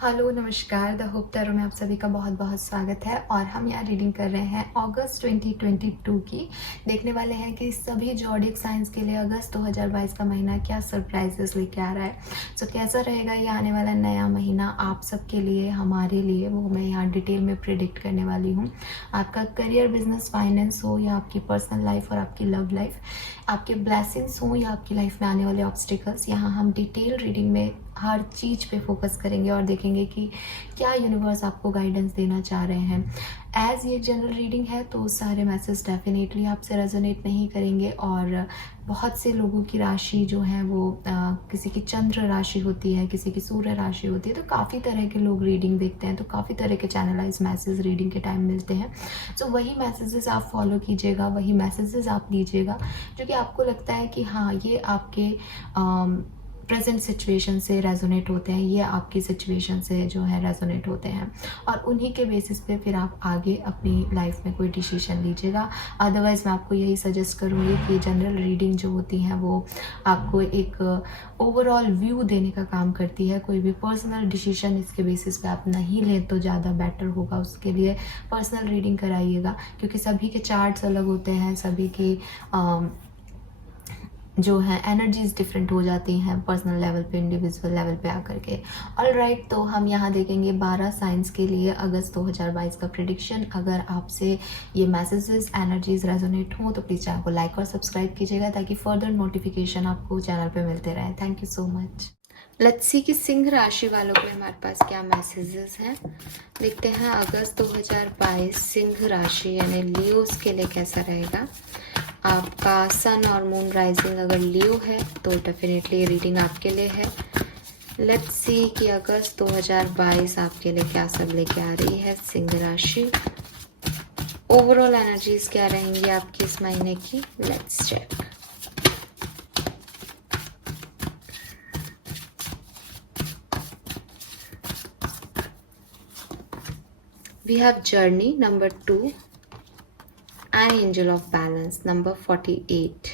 Hello नमस्कार, the hope tarot में आप सभी का बहुत बहुत स्वागत है। और हम यहाँ रीडिंग कर रहे हैं अगस्त 2022 की। देखने वाले हैं कि सभी ज़ोडिएक साइंस के लिए अगस्त 2022 का महीना क्या सरप्राइजेस लेके आ रहा है। सो कैसा रहेगा ये आने वाला नया महीना आप सबके लिए, हमारे लिए, वो मैं यहाँ डिटेल में प्रिडिक्ट करने वाली हूँ। आपका करियर, बिजनेस, फाइनेंस हो या आपकी पर्सनल लाइफ और आपकी लव लाइफ, आपके ब्लेसिंग्स हो या आपकी लाइफ में आने वाले ऑब्स्टिकल्स, यहाँ हम डिटेल रीडिंग में हर चीज़ पे फोकस करेंगे और देखेंगे कि क्या यूनिवर्स आपको गाइडेंस देना चाह रहे हैं। एज ये जनरल रीडिंग है तो सारे मैसेज डेफिनेटली आपसे रेजोनेट नहीं करेंगे। और बहुत से लोगों की राशि जो है वो किसी की चंद्र राशि होती है, किसी की सूर्य राशि होती है, तो काफ़ी तरह के लोग रीडिंग देखते हैं, तो काफ़ी तरह के चैनलाइज मैसेज रीडिंग के टाइम मिलते हैं। सो वही मैसेजेस आप फॉलो कीजिएगा, वही मैसेजेस आप लीजिएगा जो कि आपको लगता है कि हाँ ये आपके प्रेजेंट सिचुएशन से रेजोनेट होते हैं, ये आपकी सिचुएशन से जो है रेजोनेट होते हैं, और उन्हीं के बेसिस पे फिर आप आगे अपनी लाइफ में कोई डिसीजन लीजिएगा। अदरवाइज़ मैं आपको यही सजेस्ट करूँगी कि जनरल रीडिंग जो होती हैं वो आपको एक ओवरऑल व्यू देने का काम करती है। कोई भी पर्सनल डिसीजन इसके बेसिस पे आप नहीं लें तो ज़्यादा बेटर होगा। उसके लिए पर्सनल रीडिंग कराइएगा, क्योंकि सभी के चार्ट्स अलग होते हैं, सभी की जो है एनर्जीज डिफरेंट हो जाती हैं पर्सनल लेवल पे, इंडिविजुअल लेवल पे आकर के। ऑल राइट, तो हम यहाँ देखेंगे 12 साइंस के लिए अगस्त 2022 का प्रिडिक्शन। अगर आपसे ये मैसेजेस, एनर्जीज रेजोनेट हो तो प्लीज़ चैनल को लाइक और सब्सक्राइब कीजिएगा ताकि फर्दर नोटिफिकेशन आपको चैनल पे मिलते रहे। Thank you so much. Let's see कि सिंह राशि वालों के हमारे पास क्या मैसेजेस हैं। देखते हैं अगस्त 2022 सिंह राशि यानी लियोस के लिए कैसा रहेगा। आपका सन और मून राइजिंग अगर लियो है तो डेफिनेटली रीडिंग आपके लिए है। लेट्स सी कि अगस्त 2022 आपके लिए क्या सब लेके आ रही है सिंह राशि। ओवरऑल एनर्जीज क्या रहेंगी आपकी इस महीने की, let's check. We have journey number 2 and angel of balance number 48.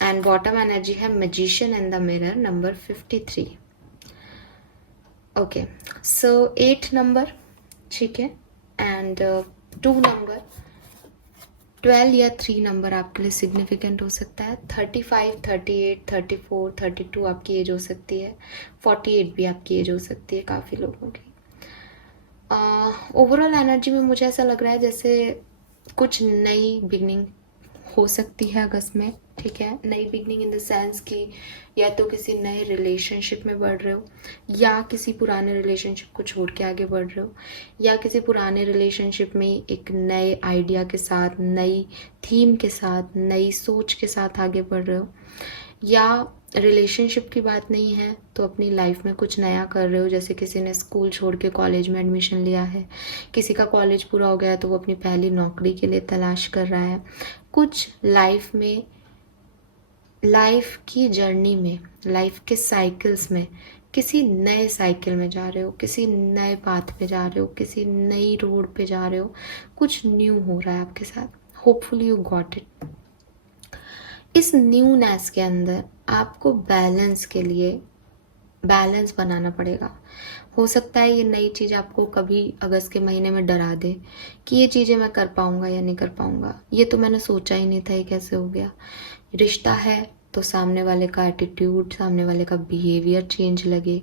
And bottom energy है magician in the mirror number 53. Okay, so 8 number ठीक है, and 2 number, 12 या 3 नंबर आपके लिए सिग्निफिकेंट हो सकता है। 35, 38, 34, 32 आपकी एज हो सकती है। 48 भी आपकी एज हो सकती है काफ़ी लोगों की। ओवरऑल एनर्जी में मुझे ऐसा लग रहा है जैसे कुछ नई बिगनिंग हो सकती है अगस्त में। ठीक है, नई बिगनिंग इन द सेंस कि या तो किसी नए रिलेशनशिप में बढ़ रहे हो, या किसी पुराने रिलेशनशिप को छोड़ के आगे बढ़ रहे हो, या किसी पुराने रिलेशनशिप में एक नए आइडिया के साथ, नई थीम के साथ, नई सोच के साथ आगे बढ़ रहे हो, या रिलेशनशिप की बात नहीं है तो अपनी लाइफ में कुछ नया कर रहे हो। जैसे किसी ने स्कूल छोड़ के कॉलेज में एडमिशन लिया है, किसी का कॉलेज पूरा हो गया है तो वो अपनी पहली नौकरी के लिए तलाश कर रहा है। कुछ लाइफ में, लाइफ की जर्नी में, लाइफ के साइकिल्स में किसी नए साइकिल में जा रहे हो, किसी नए पाथ पे जा रहे हो, किसी नई रोड पे जा रहे हो। कुछ न्यू हो रहा है आपके साथ। Hopefully you got it. इस न्यूनेस के अंदर आपको बैलेंस के लिए बैलेंस बनाना पड़ेगा। हो सकता है ये नई चीज़ आपको कभी अगस्त के महीने में डरा दे कि ये चीज़ें मैं कर पाऊँगा या नहीं कर पाऊँगा, ये तो मैंने सोचा ही नहीं था, ये कैसे हो गया। रिश्ता है तो सामने वाले का एटीट्यूड, सामने वाले का बिहेवियर चेंज लगे।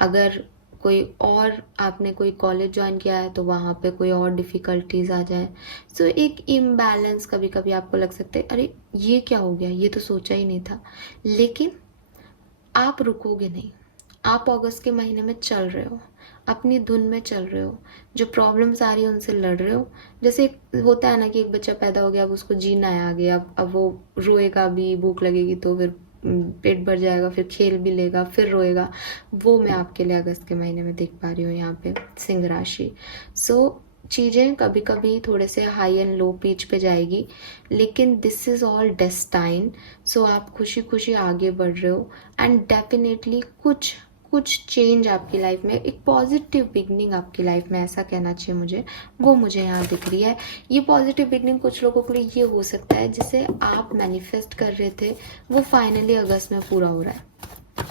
अगर कोई और, आपने कोई कॉलेज ज्वाइन किया है तो वहाँ पे कोई और डिफ़िकल्टीज आ जाए। सो एक इम्बैलेंस कभी कभी आपको लग सकता है, अरे ये क्या हो गया, ये तो सोचा ही नहीं था। लेकिन आप रुकोगे नहीं, आप अगस्त के महीने में चल रहे हो, अपनी धुन में चल रहे हो। जो प्रॉब्लम्स आ रही है उनसे लड़ रहे हो। जैसे एक होता है ना कि एक बच्चा पैदा हो गया, अब उसको जीना है आगे, अब वो रोएगा भी, भूख लगेगी तो फिर पेट भर जाएगा, फिर खेल भी लेगा, फिर रोएगा। वो मैं आपके लिए अगस्त के महीने में देख पा रही हूँ यहाँ पे सिंह राशि। सो चीज़ें कभी कभी थोड़े से हाई एंड लो पिच पे जाएगी, लेकिन दिस इज़ ऑल डेस्टाइन। सो आप खुशी खुशी आगे बढ़ रहे हो, एंड डेफिनेटली कुछ कुछ चेंज आपकी लाइफ में, एक पॉजिटिव बिगनिंग आपकी लाइफ में, ऐसा कहना चाहिए मुझे, वो मुझे यहाँ दिख रही है। ये पॉजिटिव बिगनिंग कुछ लोगों के लिए ये हो सकता है जिसे आप मैनिफेस्ट कर रहे थे वो फाइनली अगस्त में पूरा हो रहा है।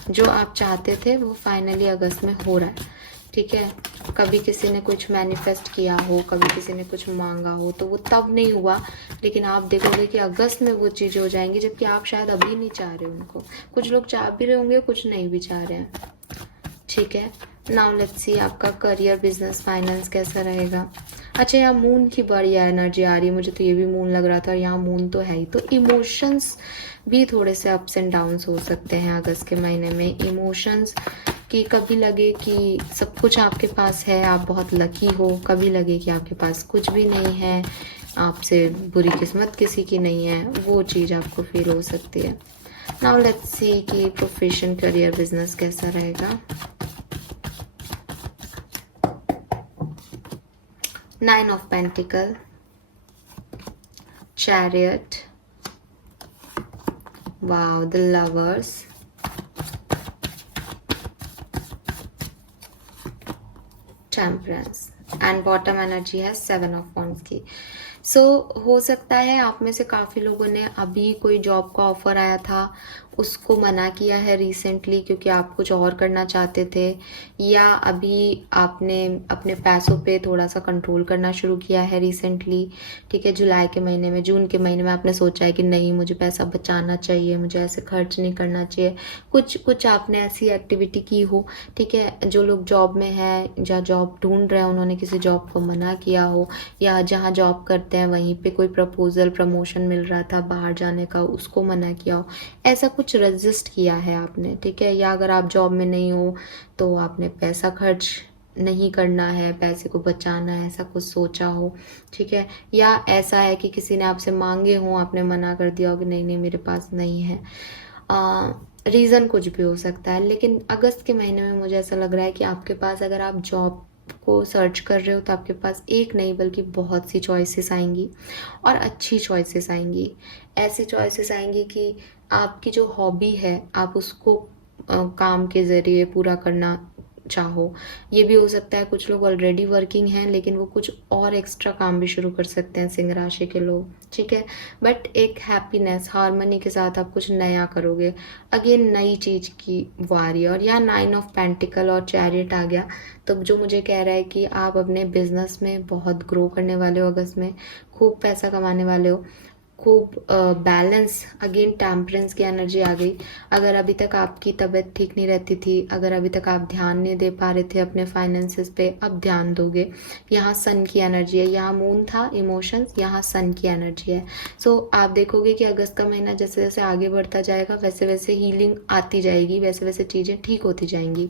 जो आप चाहते थे वो फाइनली अगस्त में हो रहा है, ठीक है। कभी किसी ने कुछ मैनिफेस्ट किया हो, कभी किसी ने कुछ मांगा हो, तो वो तब नहीं हुआ, लेकिन आप देखोगे कि अगस्त में वो चीज़ें हो जाएंगी, जबकि आप शायद अभी नहीं चाह रहे उनको। कुछ लोग चाह भी रहे होंगे, कुछ नहीं भी चाह रहे हैं, ठीक है। नाउ लेट्स सी आपका करियर, बिजनेस, फाइनेंस कैसा रहेगा। अच्छा, यहाँ मून की बढ़िया एनर्जी आ रही है मुझे, तो ये भी मून लग रहा था, और यहाँ मून तो है ही। तो इमोशंस भी थोड़े से अप्स एंड डाउन्स हो सकते हैं अगस्त के महीने में। इमोशंस कि कभी लगे कि सब कुछ आपके पास है, आप बहुत लकी हो, कभी लगे कि आपके पास कुछ भी नहीं है, आपसे बुरी किस्मत किसी की नहीं है, वो चीज़ आपको फील हो सकती है। नाउ लेट्स सी कि प्रोफेशन, करियर, बिजनेस कैसा रहेगा। 9 of Pentacle, Chariot, wow, the Lovers, Temperance, and bottom energy है 7 of Wands की। हो सकता है आप में से काफ़ी लोगों ने अभी कोई जॉब का ऑफर आया था उसको मना किया है रिसेंटली, क्योंकि आप कुछ और करना चाहते थे, या अभी आपने अपने पैसों पे थोड़ा सा कंट्रोल करना शुरू किया है रिसेंटली, ठीक है। जुलाई के महीने में, जून के महीने में आपने सोचा है कि नहीं, मुझे पैसा बचाना चाहिए, मुझे ऐसे खर्च नहीं करना चाहिए, कुछ आपने ऐसी एक्टिविटी की हो, ठीक है। जो लोग जॉब में हैं, जहाँ जॉब ढूंढ रहे हैं, उन्होंने किसी जॉब को मना किया हो, या जहाँ जॉब करते हैं वहीं पे कोई प्रपोजल, प्रमोशन मिल रहा था बाहर जाने का, उसको मना किया हो, ऐसा कुछ रेजिस्ट किया है आपने, ठीक है। या अगर आप जॉब में नहीं हो तो आपने पैसा खर्च नहीं करना है, पैसे को बचाना है, ऐसा कुछ सोचा हो, ठीक है। या ऐसा है कि किसी ने आपसे मांगे हो, आपने मना कर दिया हो कि नहीं नहीं मेरे पास नहीं है। रीज़न कुछ भी हो सकता है, लेकिन अगस्त के महीने में मुझे ऐसा लग रहा है कि आपके पास, अगर आप जॉब को सर्च कर रहे हो, तो आपके पास एक नहीं बल्कि बहुत सी चॉइसेस आएंगी, और अच्छी चॉइसेस आएंगी। ऐसी चॉइसेस आएंगी कि आपकी जो हॉबी है आप उसको काम के ज़रिए पूरा करना चाहो। ये भी हो सकता है कुछ लोग ऑलरेडी वर्किंग हैं, लेकिन वो कुछ और एक्स्ट्रा काम भी शुरू कर सकते हैं, सिंह राशि के लोग, ठीक है। बट एक हैप्पीनेस, हार्मनी के साथ आप कुछ नया करोगे, अगेन नई चीज़ की वारी। और यहाँ 9 ऑफ पेंटिकल और चैरियट आ गया, तो जो मुझे कह रहा है कि आप अपने बिजनेस में बहुत ग्रो करने वाले हो अगस्त में, खूब पैसा कमाने वाले हो, खूब बैलेंस, अगेन टेम्परेंस की एनर्जी आ गई। अगर अभी तक आपकी तबीयत ठीक नहीं रहती थी, अगर अभी तक आप ध्यान नहीं दे पा रहे थे अपने फाइनेंसेस पे, अब ध्यान दोगे। यहाँ सन की एनर्जी है, यहाँ मून था इमोशंस, यहाँ सन की एनर्जी है। आप देखोगे कि अगस्त का महीना जैसे जैसे आगे बढ़ता जाएगा वैसे वैसे हीलिंग आती जाएगी, वैसे वैसे चीज़ें ठीक होती जाएंगी,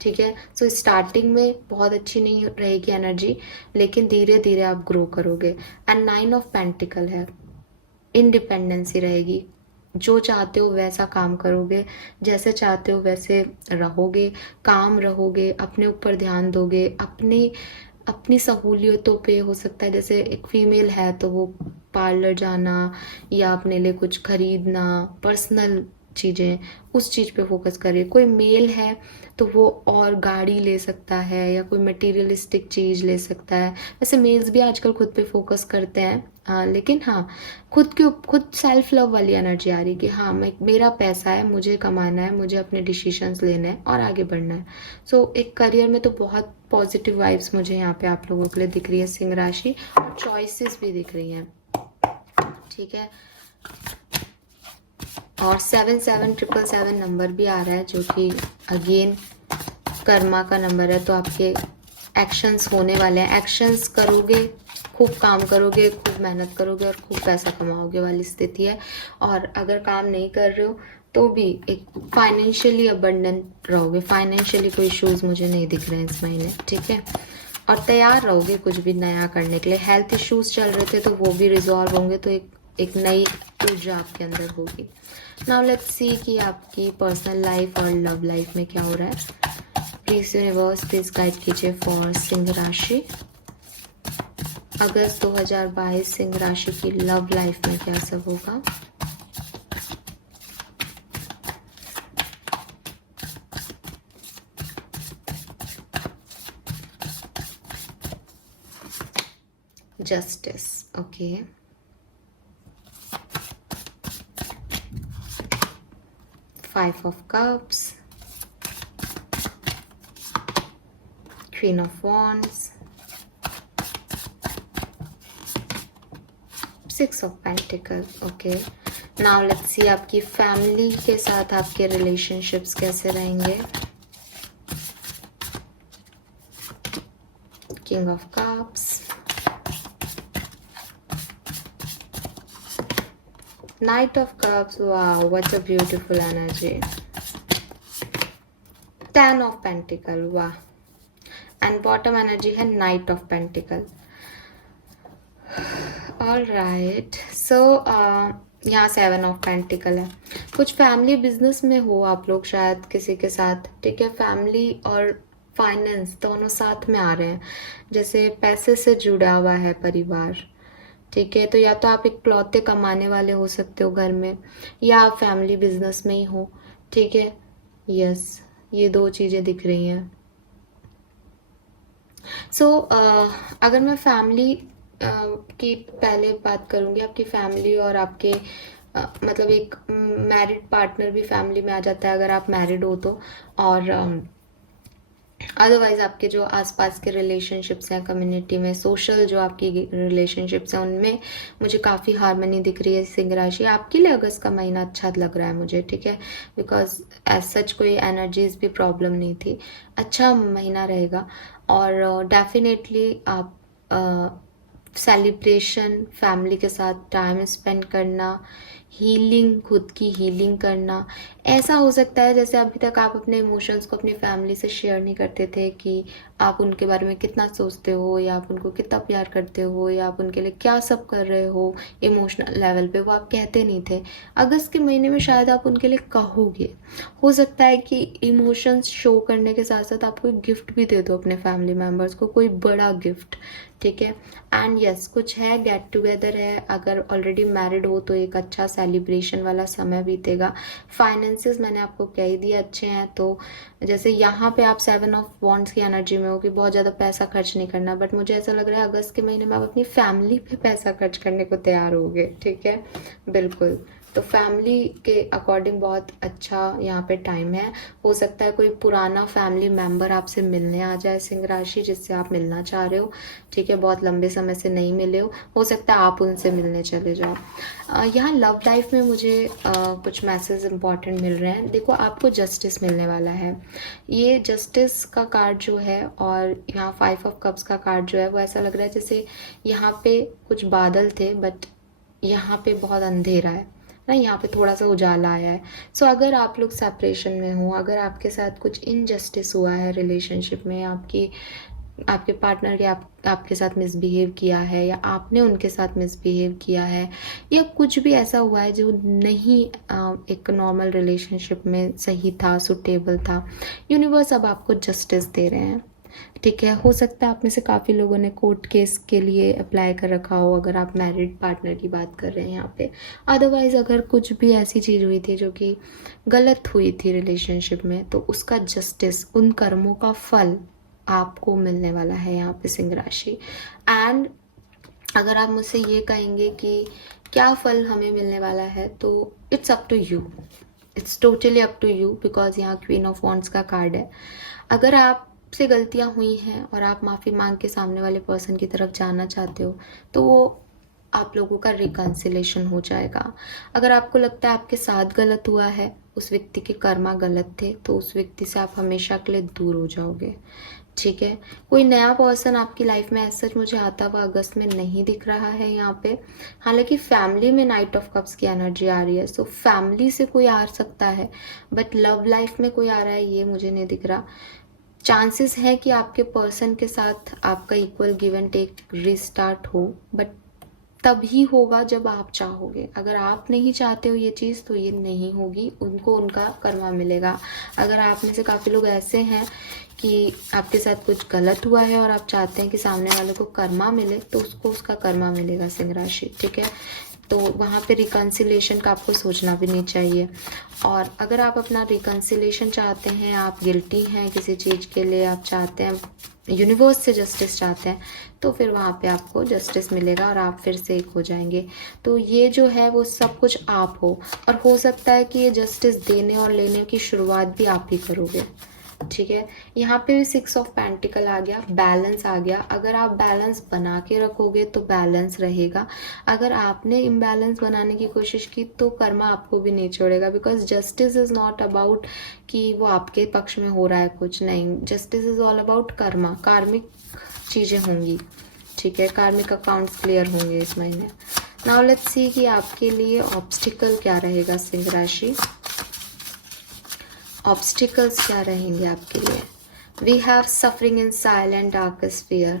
ठीक है। स्टार्टिंग में बहुत अच्छी नहीं रहेगी एनर्जी, लेकिन धीरे धीरे आप ग्रो करोगे। एंड 9 ऑफ पेंटिकल है, इंडिपेंडेंसी रहेगी, जो चाहते हो वैसा काम करोगे, जैसे चाहते हो वैसे रहोगे, काम रहोगे, अपने ऊपर ध्यान दोगे, अपनी सहूलियतों पे। हो सकता है जैसे एक फीमेल है तो वो पार्लर जाना या अपने लिए कुछ खरीदना, पर्सनल चीज़ें, उस चीज़ पे फोकस करे। कोई मेल है तो वो और गाड़ी ले सकता है या कोई मटेरियलिस्टिक चीज़ ले सकता है। वैसे मेल्स भी आजकल खुद पे फोकस करते हैं, लेकिन हाँ, खुद सेल्फ लव वाली एनर्जी आ रही है कि हाँ, मेरा पैसा है, मुझे कमाना है, मुझे अपने डिसीजंस लेने हैं और आगे बढ़ना है। एक करियर में तो बहुत पॉजिटिव वाइब्स मुझे यहाँ पे आप लोगों के लिए दिख रही है सिंह राशि, और चॉइसेस भी दिख रही हैं, ठीक है। और 7777 नंबर भी आ रहा है, जो कि अगेन कर्मा का नंबर है। तो आपके एक्शंस होने वाले हैं, एक्शंस करोगे, खूब काम करोगे, खूब मेहनत करोगे और खूब पैसा कमाओगे वाली स्थिति है। और अगर काम नहीं कर रहे हो तो भी एक फाइनेंशियली अबंडेंट रहोगे, फाइनेंशियली कोई इश्यूज मुझे नहीं दिख रहे हैं इस महीने, ठीक है। और तैयार रहोगे कुछ भी नया करने के लिए। हेल्थ इश्यूज चल रहे थे तो वो भी रिजॉल्व होंगे, तो एक नई ऊर्जा आपके अंदर होगी। नाउ लेट्स सी कि आपकी पर्सनल लाइफ और लव लाइफ में क्या हो रहा है। प्लीज यूनिवर्स प्लीज गाइड कीजिए फॉर सिंह राशि। अगस्त 2022 सिंह राशि की लव लाइफ में क्या सब होगा। Justice, okay, 5 of cups, Queen of Wands, 6 of Pentacles, okay. Now let's see आपकी फैमिली के साथ आपके रिलेशनशिप्स कैसे रहेंगे। King of Cups, Knight of Cups, wow, what a beautiful energy. 10 of Pentacle, wow, and bottom energy है Knight of Pentacle. All right, so यहाँ 7 of Pentacle है। कुछ फैमिली बिजनेस में हो आप लोग शायद किसी के साथ, ठीक है। फैमिली और फाइनेंस दोनों साथ में आ रहे हैं, जैसे पैसे से जुड़ा हुआ है परिवार, ठीक है। तो या तो आप इकलौते कमाने वाले हो सकते हो घर में, या आप फैमिली बिजनेस में ही हो, ठीक है। यस, ये 2 चीज़ें दिख रही हैं। सो अगर मैं फैमिली की पहले बात करूँगी, आपकी फैमिली और आपके मतलब एक मैरिड पार्टनर भी फैमिली में आ जाता है अगर आप मैरिड हो तो, और अदरवाइज आपके जो आसपास के रिलेशनशिप्स हैं कम्युनिटी में, सोशल जो आपकी रिलेशनशिप्स हैं, उनमें मुझे काफ़ी हार्मनी दिख रही है। सिंह राशि आपके लिए अगस्त का महीना अच्छा लग रहा है मुझे, ठीक है, बिकॉज एज सच कोई एनर्जीज भी प्रॉब्लम नहीं थी, अच्छा महीना रहेगा। और डेफिनेटली आप सेलिब्रेशन, फैमिली के साथ टाइम स्पेंड करना, हीलिंग, खुद की हीलिंग करना, ऐसा हो सकता है जैसे अभी तक आप अपने इमोशंस को अपनी फैमिली से शेयर नहीं करते थे कि आप उनके बारे में कितना सोचते हो, या आप उनको कितना प्यार करते हो, या आप उनके लिए क्या सब कर रहे हो इमोशनल लेवल पे, वो आप कहते नहीं थे। अगस्त के महीने में शायद आप उनके लिए कहोगे। हो सकता है कि इमोशंस शो करने के साथ साथ आप कोई गिफ्ट भी दे दो अपने फैमिली मेम्बर्स को, कोई बड़ा गिफ्ट, ठीक है। एंड यस, कुछ है, गेट टुगेदर है। अगर ऑलरेडी मैरिड हो तो एक अच्छा सेलिब्रेशन वाला समय बीतेगा। फाइनेंसेस मैंने आपको कह ही दिया अच्छे हैं, तो जैसे यहाँ पे आप 7 ऑफ वॉन्ड्स की एनर्जी में हो कि बहुत ज़्यादा पैसा खर्च नहीं करना, बट मुझे ऐसा लग रहा है अगस्त के महीने में आप अपनी फैमिली पे पैसा खर्च करने को तैयार होगे, ठीक है, बिल्कुल। तो फैमिली के अकॉर्डिंग बहुत अच्छा यहाँ पे टाइम है। हो सकता है कोई पुराना फैमिली मेम्बर आपसे मिलने आ जाए सिंह राशि, जिससे आप मिलना चाह रहे हो, ठीक है, बहुत लंबे समय से नहीं मिले हो सकता है आप उनसे मिलने चले जाओ। यहाँ लव लाइफ में मुझे कुछ मैसेज इंपॉर्टेंट मिल रहे हैं। देखो, आपको जस्टिस मिलने वाला है। ये जस्टिस का कार्ड जो है और यहाँ 5 ऑफ कप्स का कार्ड जो है, वो ऐसा लग रहा है जैसे यहाँ पे कुछ बादल थे बट यहाँ पे बहुत अंधेरा है ना, यहाँ पे थोड़ा सा उजाला आया है। सो अगर आप लोग सेपरेशन में हो, अगर आपके साथ कुछ इनजस्टिस हुआ है रिलेशनशिप में, आपके पार्टनर के आपके साथ मिसबिहेव किया है, या आपने उनके साथ मिसबिहेव किया है, या कुछ भी ऐसा हुआ है जो नहीं एक नॉर्मल रिलेशनशिप में सही था, सुटेबल था, यूनिवर्स अब आपको जस्टिस दे रहे हैं, ठीक है। हो सकता है आप में से काफ़ी लोगों ने कोर्ट केस के लिए अप्लाई कर रखा हो, अगर आप मैरिड पार्टनर की बात कर रहे हैं यहाँ पे। अदरवाइज़ अगर कुछ भी ऐसी चीज़ हुई थी जो कि गलत हुई थी रिलेशनशिप में, तो उसका जस्टिस, उन कर्मों का फल आपको मिलने वाला है यहाँ पे सिंह राशि। एंड अगर आप मुझसे ये कहेंगे कि क्या फल हमें मिलने वाला है, तो it's up to you, it's totally up to you, because यहाँ क्वीन ऑफ वॉन्ड्स का कार्ड है। अगर आपसे गलतियाँ हुई हैं और आप माफ़ी मांग के सामने वाले पर्सन की तरफ जाना चाहते हो, तो वो आप लोगों का रिकन्सिलेशन हो जाएगा। अगर आपको लगता है आपके साथ गलत हुआ है, उस व्यक्ति के कर्मा गलत थे, तो उस व्यक्ति से आप हमेशा के लिए दूर हो जाओगे, ठीक है। कोई नया पर्सन आपकी लाइफ में ऐसा मुझे आता हुआ अगस्त में नहीं दिख रहा है यहाँ पे। हालांकि फैमिली में नाइट ऑफ कप्स की एनर्जी आ रही है, सो फैमिली से कोई आ सकता है, बट लव लाइफ में कोई आ रहा है ये मुझे नहीं दिख रहा। चांसेस है कि आपके पर्सन के साथ आपका equal give and take restart हो, बट तभी होगा जब आप चाहोगे। अगर आप नहीं चाहते हो ये चीज़, तो ये नहीं होगी, उनको उनका कर्मा मिलेगा। अगर आप में से काफ़ी लोग ऐसे हैं कि आपके साथ कुछ गलत हुआ है और आप चाहते हैं कि सामने वाले को कर्मा मिले, तो उसको उसका कर्मा मिलेगा सिंह राशि, ठीक है। तो वहाँ पे रिकन्सिलेशन का आपको सोचना भी नहीं चाहिए। और अगर आप अपना रिकन्सिलेशन चाहते हैं, आप गिल्टी हैं किसी चीज़ के लिए, आप चाहते हैं यूनिवर्स से जस्टिस चाहते हैं, तो फिर वहाँ पे आपको जस्टिस मिलेगा और आप फिर से एक हो जाएंगे। तो ये जो है वो सब कुछ आप हो, और हो सकता है कि ये जस्टिस देने और लेने की शुरुआत भी आप ही करोगे। ठीक है, यहाँ पे भी 6 ऑफ पेंटिकल आ गया, बैलेंस आ गया। अगर आप बैलेंस बना के रखोगे तो बैलेंस रहेगा। अगर आपने इम्बैलेंस बनाने की कोशिश की तो कर्मा आपको भी नहीं छोड़ेगा, because justice is not about कि वो आपके पक्ष में हो रहा है कुछ नहीं। Justice is all about Karma, कार्मिक चीज़ें होंगी। ठीक है, कार्मिक अकाउंट्स क्लियर होंगे इस महीने। नाउ लेट्स सी कि आपके लिए ऑब्स्टिकल क्या रहेगा सिंह राशि। ऑब्स्टिकल्स क्या रहेंगे आपके लिए। We have suffering in silent darkest fear.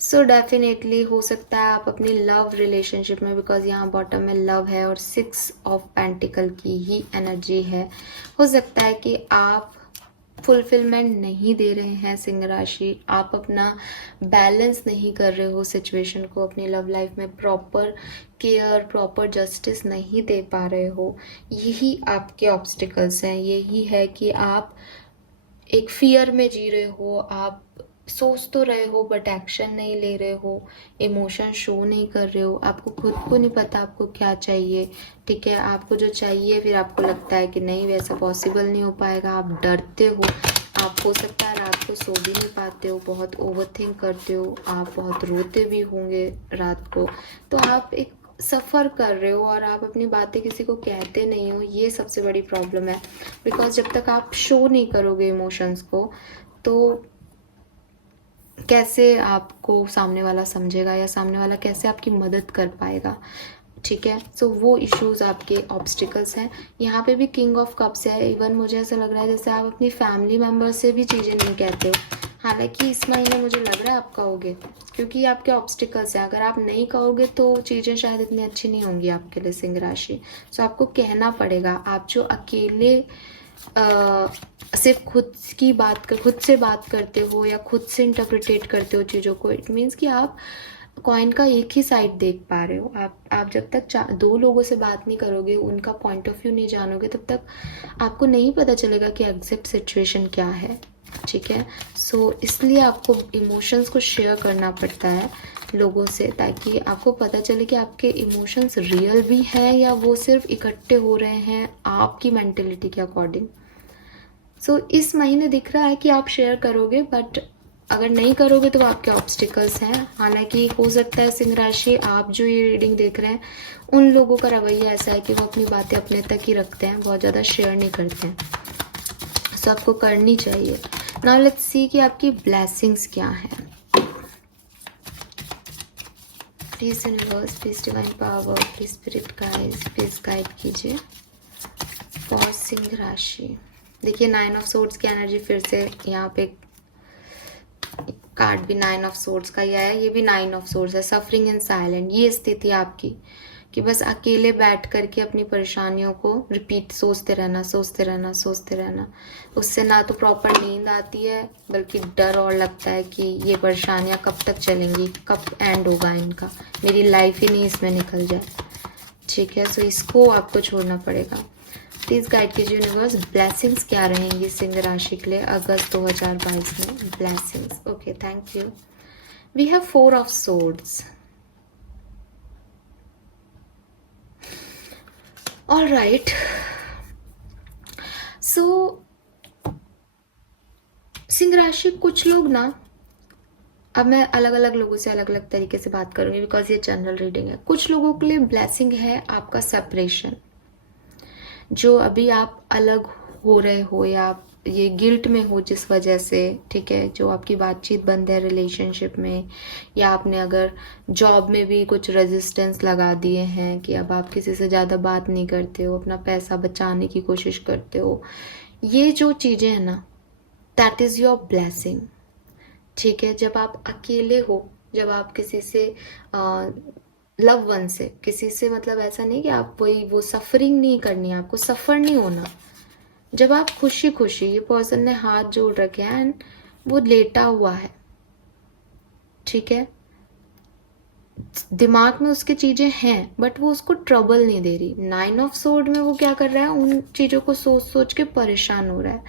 So definitely हो सकता है आप अपनी लव रिलेशनशिप में, बिकॉज यहाँ बॉटम में लव है और 6 ऑफ पेंटिकल की ही एनर्जी है, हो सकता है कि आप फुलफिलमेंट नहीं दे रहे हैं सिंह राशि, आप अपना बैलेंस नहीं कर रहे हो सिचुएशन को, अपनी लव लाइफ में प्रॉपर केयर, प्रॉपर जस्टिस नहीं दे पा रहे हो। यही आपके ऑब्स्टिकल्स हैं। यही है कि आप एक फियर में जी रहे हो, आप सोच तो रहे हो बट एक्शन नहीं ले रहे हो, इमोशन शो नहीं कर रहे हो, आपको खुद को नहीं पता आपको क्या चाहिए। ठीक है, आपको जो चाहिए फिर आपको लगता है कि नहीं वैसा पॉसिबल नहीं हो पाएगा, आप डरते हो, आप हो सकता है रात को सो भी नहीं पाते हो, बहुत ओवरथिंक करते हो, आप बहुत रोते भी होंगे रात को। तो आप एक सफ़र कर रहे हो और आप अपनी बातें किसी को कहते नहीं हो, ये सबसे बड़ी प्रॉब्लम है। बिकॉज जब तक आप शो नहीं करोगे इमोशंस को तो कैसे आपको सामने वाला समझेगा या सामने वाला कैसे आपकी मदद कर पाएगा। ठीक है, सो वो इश्यूज आपके ऑब्स्टिकल्स हैं। यहाँ पे भी किंग ऑफ कप्स है। इवन मुझे ऐसा लग रहा है जैसे आप अपनी फैमिली मेम्बर से भी चीज़ें नहीं कहते हो, हालांकि इस महीने मुझे लग रहा है आप कहोगे, क्योंकि आपके ऑब्स्टिकल्स हैं। अगर आप नहीं कहोगे तो चीज़ें शायद इतनी अच्छी नहीं होंगी आपके लिए सिंह राशि। सो आपको कहना पड़ेगा। आप जो अकेले सिर्फ खुद से बात करते हो या खुद से इंटरप्रिटेट करते हो चीज़ों को, इट मीन्स कि आप कॉइन का एक ही साइड देख पा रहे हो। आप जब तक 2 लोगों से बात नहीं करोगे, उनका पॉइंट ऑफ व्यू नहीं जानोगे, तब तक आपको नहीं पता चलेगा कि एग्जैक्ट सिचुएशन क्या है। ठीक है, सो इसलिए आपको इमोशंस को शेयर करना पड़ता है लोगों से, ताकि आपको पता चले कि आपके इमोशंस रियल भी हैं या वो सिर्फ इकट्ठे हो रहे हैं आपकी मेंटेलिटी के अकॉर्डिंग। सो इस महीने दिख रहा है कि आप शेयर करोगे, बट अगर नहीं करोगे तो आपके ऑब्स्टिकल्स हैं। हालांकि हो सकता है सिंह राशि आप जो ये रीडिंग देख रहे हैं उन लोगों का रवैया ऐसा है कि वो अपनी बातें अपने तक ही रखते हैं, बहुत ज़्यादा शेयर नहीं करते हैं। सो आपको करनी चाहिए। नाउ लेट्स सी कि आपकी ब्लेसिंग्स क्या हैं। Please universe, please divine power, please spirit guides, please guide कीजिए फॉर सिंह राशि। देखिए 9 ऑफ सोर्ड्स की एनर्जी फिर से यहाँ पे, कार्ड भी 9 ऑफ सोर्ड्स का ही आया, ये भी 9 ऑफ सोर्ड्स है। सफरिंग इन साइलेंट, ये स्थिति आपकी कि बस अकेले बैठ करके अपनी परेशानियों को रिपीट सोचते रहना। उससे ना तो प्रॉपर नींद आती है बल्कि डर और लगता है कि ये परेशानियां कब तक चलेंगी, कब एंड होगा इनका, मेरी लाइफ ही नहीं इसमें निकल जाए। ठीक है, सो इसको आपको छोड़ना पड़ेगा। प्लीज गाइड कीजिए यूनिवर्स, ब्लेसिंग्स क्या रहेंगी सिंह राशि के लिए अगस्त 2022 में। Blessings, okay, thank you. We have 4 of swords. All right, so सिंह राशि कुछ लोग ना, अब मैं अलग अलग लोगों से अलग अलग तरीके से बात करूंगी बिकॉज ये जनरल रीडिंग है। कुछ लोगों के लिए ब्लेसिंग है आपका सेपरेशन, जो अभी आप अलग हो रहे हो या आप ये गिल्ट में हो जिस वजह से। ठीक है, जो आपकी बातचीत बंद है रिलेशनशिप में, या आपने अगर जॉब में भी कुछ रेजिस्टेंस लगा दिए हैं कि अब आप किसी से ज़्यादा बात नहीं करते हो, अपना पैसा बचाने की कोशिश करते हो, ये जो चीज़ें हैं ना, दैट इज़ योर ब्लेसिंग। ठीक है, जब आप अकेले हो, जब आप किसी से लव वन से, किसी से मतलब ऐसा नहीं कि आप वो सफरिंग नहीं करनी है, आपको सफ़र नहीं होना। जब आप खुशी खुशी, ये पर्सन ने हाथ जोड़ रखे हैं एंड वो लेटा हुआ है, ठीक है, दिमाग में उसके चीज़ें हैं बट वो उसको ट्रबल नहीं दे रही। 9 ऑफ सोर्ड में वो क्या कर रहा है, उन चीज़ों को सोच सोच के परेशान हो रहा है।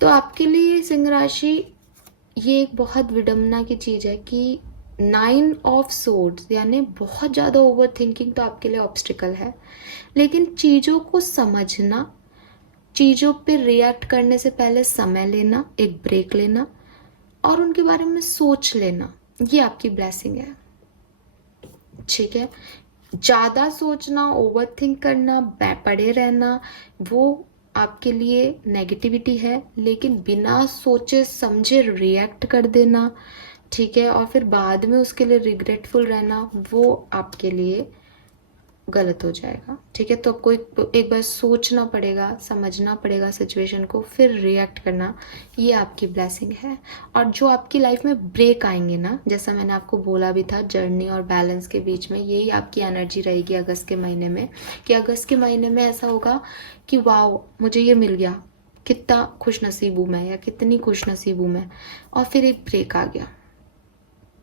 तो आपके लिए सिंह राशि ये एक बहुत विडम्बना की चीज़ है कि 9 ऑफ सोर्ड्स यानी बहुत ज़्यादा ओवर थिंकिंग तो आपके लिए ऑब्स्टिकल है, लेकिन चीज़ों को समझना, चीज़ों पे रिएक्ट करने से पहले समय लेना, एक ब्रेक लेना और उनके बारे में सोच लेना, ये आपकी ब्लेसिंग है। ठीक है, ज़्यादा सोचना, ओवर थिंक करना, पड़े रहना, वो आपके लिए नेगेटिविटी है। लेकिन बिना सोचे समझे रिएक्ट कर देना, ठीक है, और फिर बाद में उसके लिए रिग्रेटफुल रहना, वो आपके लिए गलत हो जाएगा। ठीक है, तो आपको एक बार सोचना पड़ेगा, समझना पड़ेगा सिचुएशन को, फिर रिएक्ट करना, ये आपकी ब्लेसिंग है। और जो आपकी लाइफ में ब्रेक आएंगे ना, जैसा मैंने आपको बोला भी था, जर्नी और बैलेंस के बीच में यही आपकी एनर्जी रहेगी अगस्त के महीने में, कि अगस्त के महीने में ऐसा होगा कि वाओ मुझे ये मिल गया, कितना खुश नसीब हूँ मैं, या कितनी खुश नसीब हूँ मैं, और फिर एक ब्रेक आ गया।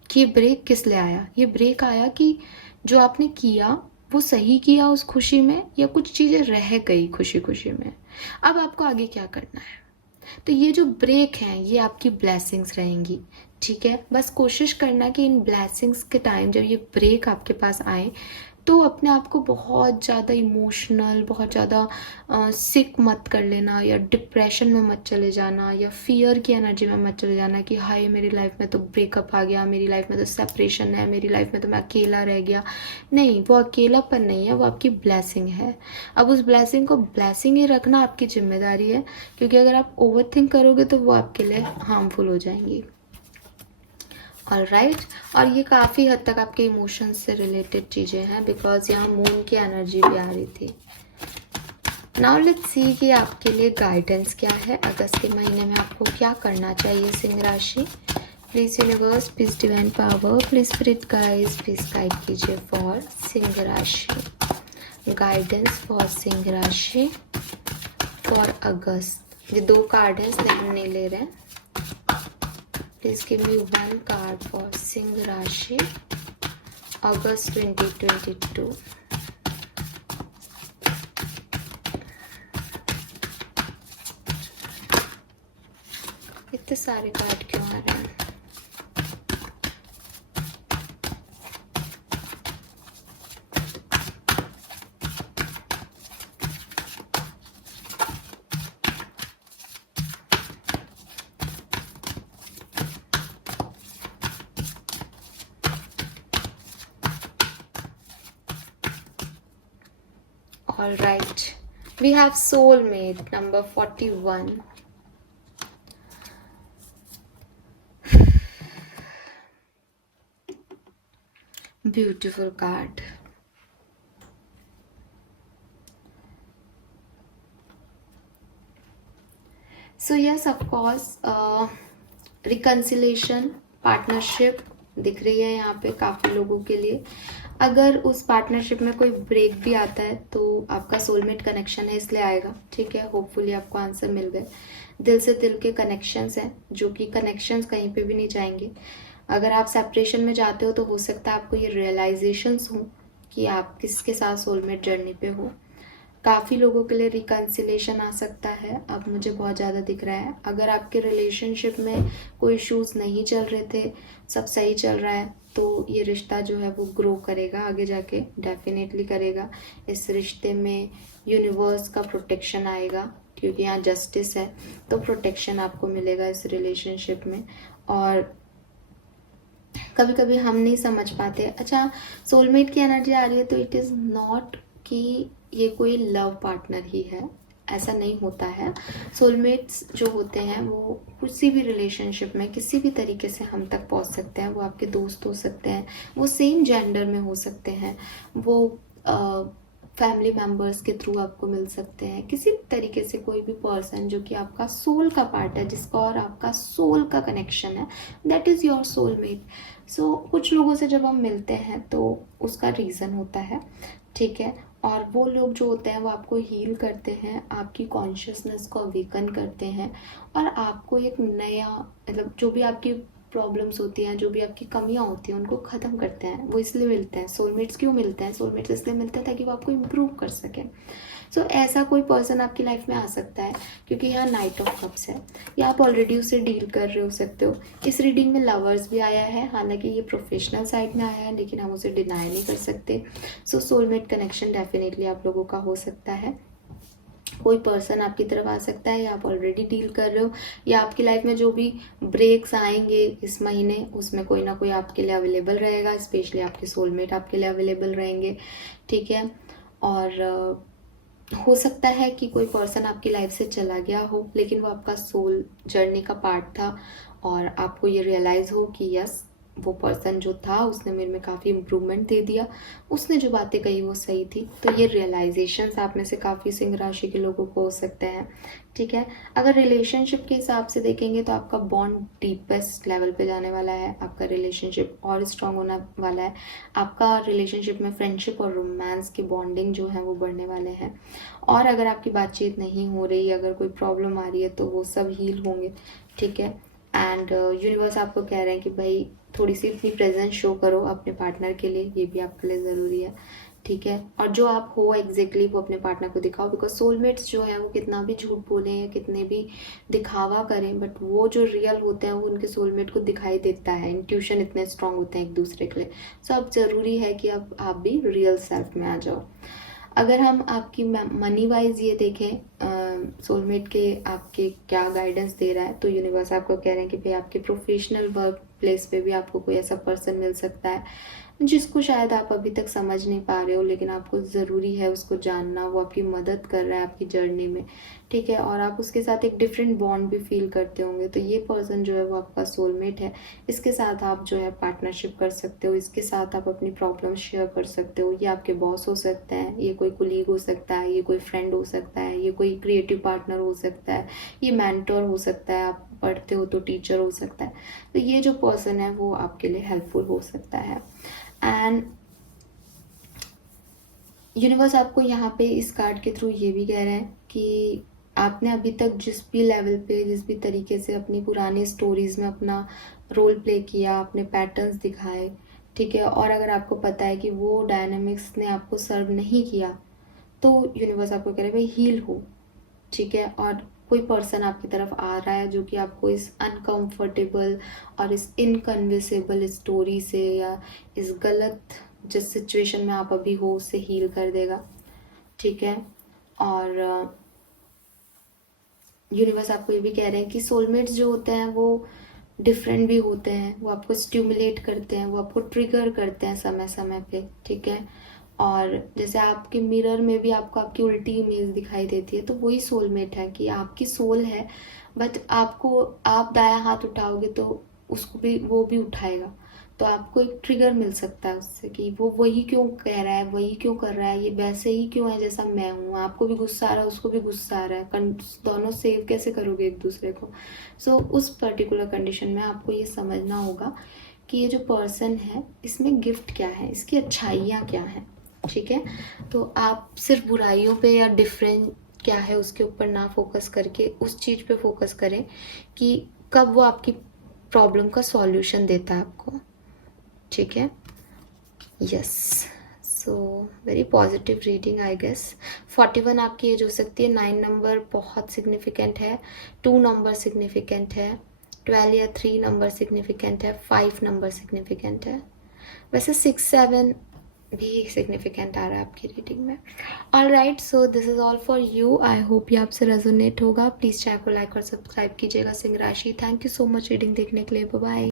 कि ये ब्रेक किस लिए आया? ये ब्रेक आया कि जो आपने किया वो सही किया उस खुशी में, या कुछ चीज़ें रह गई खुशी खुशी में, अब आपको आगे क्या करना है। तो ये जो ब्रेक हैं ये आपकी ब्लेसिंग्स रहेंगी। ठीक है, बस कोशिश करना कि इन ब्लेसिंग्स के टाइम जब ये ब्रेक आपके पास आए तो अपने आप को बहुत ज़्यादा इमोशनल, बहुत ज़्यादा सिक मत कर लेना, या डिप्रेशन में मत चले जाना, या फियर की एनर्जी में मत चले जाना कि हाय मेरी लाइफ में तो ब्रेकअप आ गया, मेरी लाइफ में तो सेपरेशन है, मेरी लाइफ में तो मैं अकेला रह गया। नहीं, वो अकेलापन नहीं है, वो आपकी ब्लेसिंग है। अब उस ब्लेसिंग को ब्लेसिंग ही रखना आपकी जिम्मेदारी है, क्योंकि अगर आप ओवर थिंक करोगे तो वो आपके लिए हार्मफुल हो जाएंगी। ऑलराइट, और ये काफ़ी हद तक आपके इमोशंस से रिलेटेड चीज़ें हैं, बिकॉज यहाँ मून की एनर्जी भी आ रही थी। नाउ लेट्स सी कि आपके लिए गाइडेंस क्या है अगस्त के महीने में, आपको क्या करना चाहिए सिंह राशि। Please universe, please divine power, please spirit guides, please guide कीजिए फॉर सिंह राशि। गाइडेंस फॉर सिंह राशि फॉर अगस्त। ये 2 कार्ड हैं इसलिए हम नहीं ले रहे हैं। Please give me 1 card for Singh Rashi, August 2022. इतने सारे कार्ड क्यों आ रहे हैं? All right, we have soulmate number 41. Beautiful card. So yes, of course, reconciliation, partnership दिख रही है यहाँ पे काफ़ी लोगों के लिए। अगर उस पार्टनरशिप में कोई ब्रेक भी आता है तो आपका सोलमेट कनेक्शन है इसलिए आएगा। ठीक है, होपफुली आपको आंसर मिल गए। दिल से दिल के कनेक्शंस हैं, जो कि कनेक्शंस कहीं पे भी नहीं जाएंगे। अगर आप सेपरेशन में जाते हो तो हो सकता है आपको ये रियलाइजेशंस हो कि आप किसके साथ सोलमेट जर्नी पे हो। काफ़ी लोगों के लिए रिकन्सिलेशन आ सकता है, अब मुझे बहुत ज़्यादा दिख रहा है। अगर आपके रिलेशनशिप में कोई इश्यूज़ नहीं चल रहे थे, सब सही चल रहा है, तो ये रिश्ता जो है वो ग्रो करेगा आगे जाके, डेफिनेटली करेगा। इस रिश्ते में यूनिवर्स का प्रोटेक्शन आएगा, क्योंकि यहाँ जस्टिस है, तो प्रोटेक्शन आपको मिलेगा इस रिलेशनशिप में। और कभी कभी हम नहीं समझ पाते। अच्छा, सोलमेट की एनर्जी आ रही है तो इट इज़ नॉट कि ये कोई लव पार्टनर ही है, ऐसा नहीं होता है। सोलमेट्स जो होते हैं वो किसी भी रिलेशनशिप में किसी भी तरीके से हम तक पहुंच सकते हैं। वो आपके दोस्त हो सकते हैं, वो सेम जेंडर में हो सकते हैं, वो फैमिली मेम्बर्स के थ्रू आपको मिल सकते हैं, किसी भी तरीके से कोई भी पर्सन जो कि आपका सोल का पार्ट है, जिसका और आपका सोल का कनेक्शन है, दैट इज़ योर सोलमेट। सो कुछ लोगों से जब हम मिलते हैं तो उसका रीज़न होता है। ठीक है, और वो लोग जो होते हैं वो आपको हील करते हैं, आपकी कॉन्शियसनेस को अवेकन करते हैं, और आपको एक नया, मतलब जो भी आपकी प्रॉब्लम्स होती हैं, जो भी आपकी कमियां होती हैं, उनको ख़त्म करते हैं। वो इसलिए मिलते हैं, सोलमेट्स क्यों मिलते हैं? सोलमेट्स इसलिए मिलते हैं ताकि वो आपको इम्प्रूव कर सकें। सो ऐसा कोई पर्सन आपकी लाइफ में आ सकता है, क्योंकि यहाँ नाइट ऑफ कप्स है, या आप ऑलरेडी उसे डील कर रहे हो सकते हो। इस रीडिंग में लवर्स भी आया है, हालांकि ये प्रोफेशनल साइड में आया है, लेकिन हम उसे डिनाई नहीं कर सकते। सो सोलमेट कनेक्शन डेफिनेटली आप लोगों का हो सकता है। कोई पर्सन आपकी तरफ आ सकता है, या आप ऑलरेडी डील कर रहे हो, या आपकी लाइफ में जो भी ब्रेक्स आएंगे इस महीने, उसमें कोई ना कोई आपके लिए अवेलेबल रहेगा, स्पेशली आपके सोलमेट आपके लिए अवेलेबल रहेंगे, ठीक है। और हो सकता है कि कोई पर्सन आपकी लाइफ से चला गया हो, लेकिन वो आपका सोल जर्नी का पार्ट था, और आपको ये रियलाइज़ हो कि यस, वो पर्सन जो था उसने मेरे में काफ़ी इम्प्रूवमेंट दे दिया, उसने जो बातें कही वो सही थी। तो ये रियलाइजेशंस आप में से काफ़ी सिंह राशि के लोगों को हो सकते हैं, ठीक है। अगर रिलेशनशिप के हिसाब से देखेंगे तो आपका बॉन्ड डीपेस्ट लेवल पे जाने वाला है, आपका रिलेशनशिप और स्ट्रांग होने वाला है, आपका रिलेशनशिप में फ्रेंडशिप और रोमांस की बॉन्डिंग जो है वो बढ़ने वाले हैं। और अगर आपकी बातचीत नहीं हो रही, अगर कोई प्रॉब्लम आ रही है, तो वो सब हील होंगे, ठीक है। एंड यूनिवर्स आपको कह रहे हैं कि भाई थोड़ी सी अपनी प्रेजेंस शो करो अपने पार्टनर के लिए, ये भी आपके लिए ज़रूरी है, ठीक है। और जो आप हो एग्जैक्टली वो अपने पार्टनर को दिखाओ, बिकॉज सोलमेट्स जो है वो कितना भी झूठ बोलें या कितने भी दिखावा करें, बट वो जो रियल होते हैं वो उनके सोलमेट को दिखाई देता है। इंट्यूशन इतने स्ट्रांग होते हैं एक दूसरे के लिए। सो अब ज़रूरी है कि अब आप भी रियल सेल्फ में आ जाओ। अगर हम आपकी मनी वाइज ये देखें, सोलमेट के आपके क्या गाइडेंस दे रहा है, तो यूनिवर्स आपको कह रहे हैं कि भाई आपके प्रोफेशनल वर्क प्लेस पे भी आपको कोई ऐसा पर्सन मिल सकता है जिसको शायद आप अभी तक समझ नहीं पा रहे हो, लेकिन आपको ज़रूरी है उसको जानना। वो आपकी मदद कर रहा है आपकी जर्नी में, ठीक है। और आप उसके साथ एक डिफरेंट बॉन्ड भी फील करते होंगे। तो ये पर्सन जो है वो आपका सोलमेट है। इसके साथ आप जो है पार्टनरशिप कर सकते हो, इसके साथ आप अपनी प्रॉब्लम शेयर कर सकते हो। ये आपके बॉस हो सकते हैं, ये कोई कुलीग हो सकता है, ये कोई फ्रेंड हो सकता है, ये कोई क्रिएटिव पार्टनर हो सकता है, ये मेंटर हो सकता है, आप पढ़ते हो तो टीचर हो सकता है। तो ये जो पर्सन है वो आपके लिए हेल्पफुल हो सकता है। एंड यूनिवर्स आपको यहाँ पे इस कार्ड के थ्रू ये भी कह रहे हैं कि आपने अभी तक जिस भी लेवल पे, जिस भी तरीके से अपनी पुरानी स्टोरीज में अपना रोल प्ले किया, अपने पैटर्न्स दिखाए, ठीक है, और अगर आपको पता है कि वो डायनामिक्स ने आपको सर्व नहीं किया, तो यूनिवर्स आपको कह रहे हैं भाई हील हो, ठीक है। और कोई पर्सन आपकी तरफ आ रहा है जो कि आपको इस अनकंफर्टेबल और इस इनकन्विसेबल स्टोरी से, या इस गलत जिस सिचुएशन में आप अभी हो उससे हील कर देगा, ठीक है। और यूनिवर्स आपको ये भी कह रहे हैं कि सोलमेट्स जो होते हैं वो डिफरेंट भी होते हैं, वो आपको स्टिमुलेट करते हैं, वो आपको ट्रिगर करते हैं समय समय पे, ठीक है। और जैसे आपके मिरर में भी आपको आपकी उल्टी इमेज दिखाई देती है, तो वही सोलमेट है कि आपकी सोल है, बट आपको, आप दाया हाथ उठाओगे तो उसको भी वो भी उठाएगा। तो आपको एक ट्रिगर मिल सकता है उससे कि वो वही क्यों कह रहा है, वही क्यों कर रहा है, ये वैसे ही क्यों है जैसा मैं हूँ। आपको भी गुस्सा आ रहा है, उसको भी गुस्सा आ रहा है, दोनों सेव कैसे करोगे एक दूसरे को। सो उस पर्टिकुलर कंडीशन में आपको ये समझना होगा कि ये जो पर्सन है इसमें गिफ्ट क्या है, इसकी अच्छाइयाँ क्या हैं, ठीक है। तो आप सिर्फ बुराइयों पे या डिफरेंट क्या है उसके ऊपर ना फोकस करके उस चीज़ पे फोकस करें कि कब वो आपकी प्रॉब्लम का सॉल्यूशन देता है आपको, ठीक है। Yes, so very positive reading I guess. 41 आपकी एज हो सकती है, 9 नंबर बहुत सिग्निफिकेंट है, 2 नंबर सिग्निफिकेंट है, 12 या 3 नंबर सिग्निफिकेंट है, 5 नंबर सिग्निफिकेंट है, वैसे 6 7 भी सिग्निफिकेंट आ रहा है आपकी रीडिंग में। All right, so this is all for you. I hope ये आपसे रेजोनेट होगा। प्लीज़ चैनल को लाइक और सब्सक्राइब कीजिएगा सिंह राशि। Thank you so much reading देखने के लिए। Bye bye.